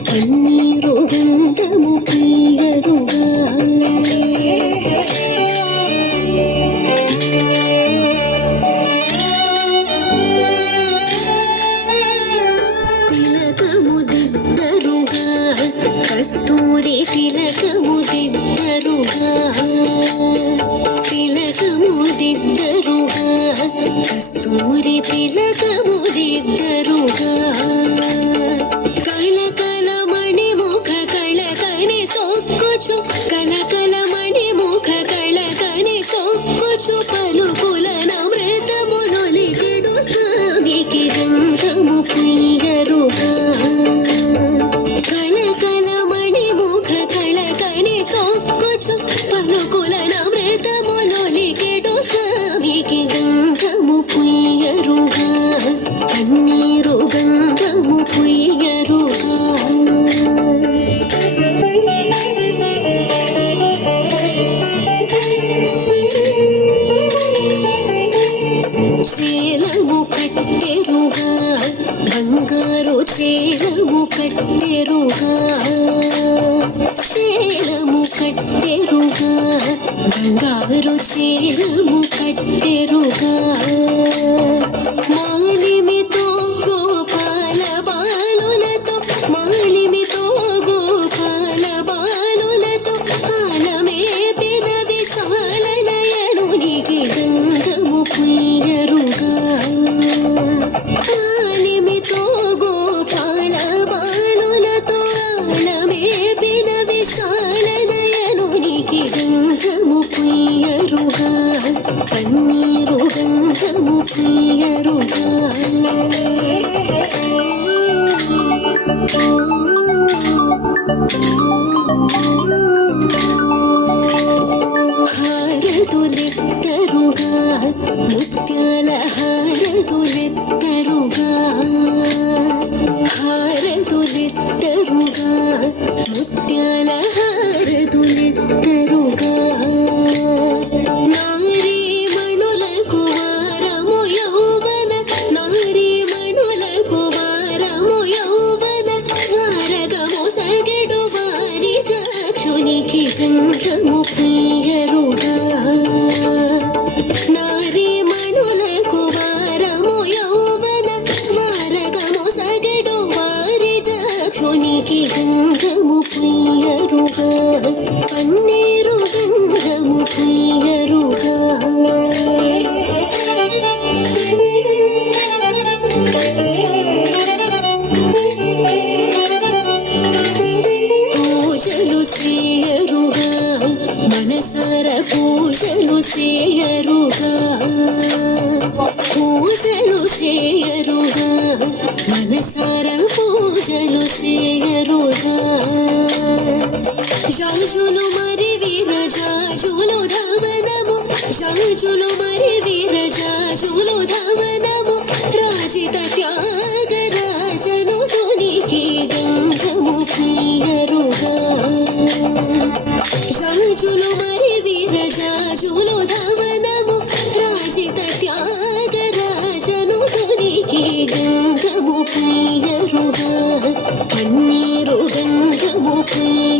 పన్నీరు గంధము ప్రియరుగా తిలకము దిద్దరుగా కస్తూరి తిలకము దిద్దరుగా తిలకము దిద్దరుగా కస్తూరి తిలకము దిద్దరుగా కళకళమణి ముఖ కళకని సొక్కుచు కళకళమణి ముఖ కళకని సొక్కుచు పలుకుల నమృతమునొలికెడు స్వామికి గంధము ప్రియరుగా కళకళమణి ముఖ కళకని సొక్కుచు పలుకుల నమృతమునొలికెడు స్వామికి గంధము ప్రియరుగా పన్నీరు గంధము ప్రియరుగా చేలము కట్టెరుగా బంగారు చేలము కట్టెరుగా చేలము కట్టెరుగా బంగారు చేలము కట్టెరుగా మాలిమితో గోపాల బాలులతో మాలిమితో గోపాల బాలులతో ఆలమేపిన విశాల నయనునికి గంధము ప్రియరుగా మాలిమితో గోపాల బాలులతో ఆలమేపిన విశాల నయనునికి గంధము ప్రియరుగా పన్నీరు గంధము ప్రియరుగా హారతులెత్తరుగా ముత్యాల హారతులెత్తరుగా హారతులెత్తరుగా ముత్యాల హారతులెత్తరుగా నారీమణులకు వారము యౌవన నారీమణులకు వారము యౌవన వారగము సగడు వారి చాక్షునికి గంధము ప్రియరుగా నారీమణులకు వారము యౌవన వారగము సగడు వారి చాక్షునికి గంధము ప్రియరుగా పన్నీరు గంధము ప్రియరుగా పూజలు సేయరుగా మనసార పూజలు సేయరుగా పూజలు సేయరుగా మనసార పూజలు సేయరుగా జాజులు మరి వీర జాజులు ధవనము జాజులు మరి వీర జాజులు ధవనము రాజిత త్యాగ రాజను తునికి గంధము ప్రియరుగా జాజులు మరి వీర జాజులు ధవనము రాజిత త్యాగ రాజను తునికి గంధము ప్రియరుగా పన్నీరు గంధము ప్రియ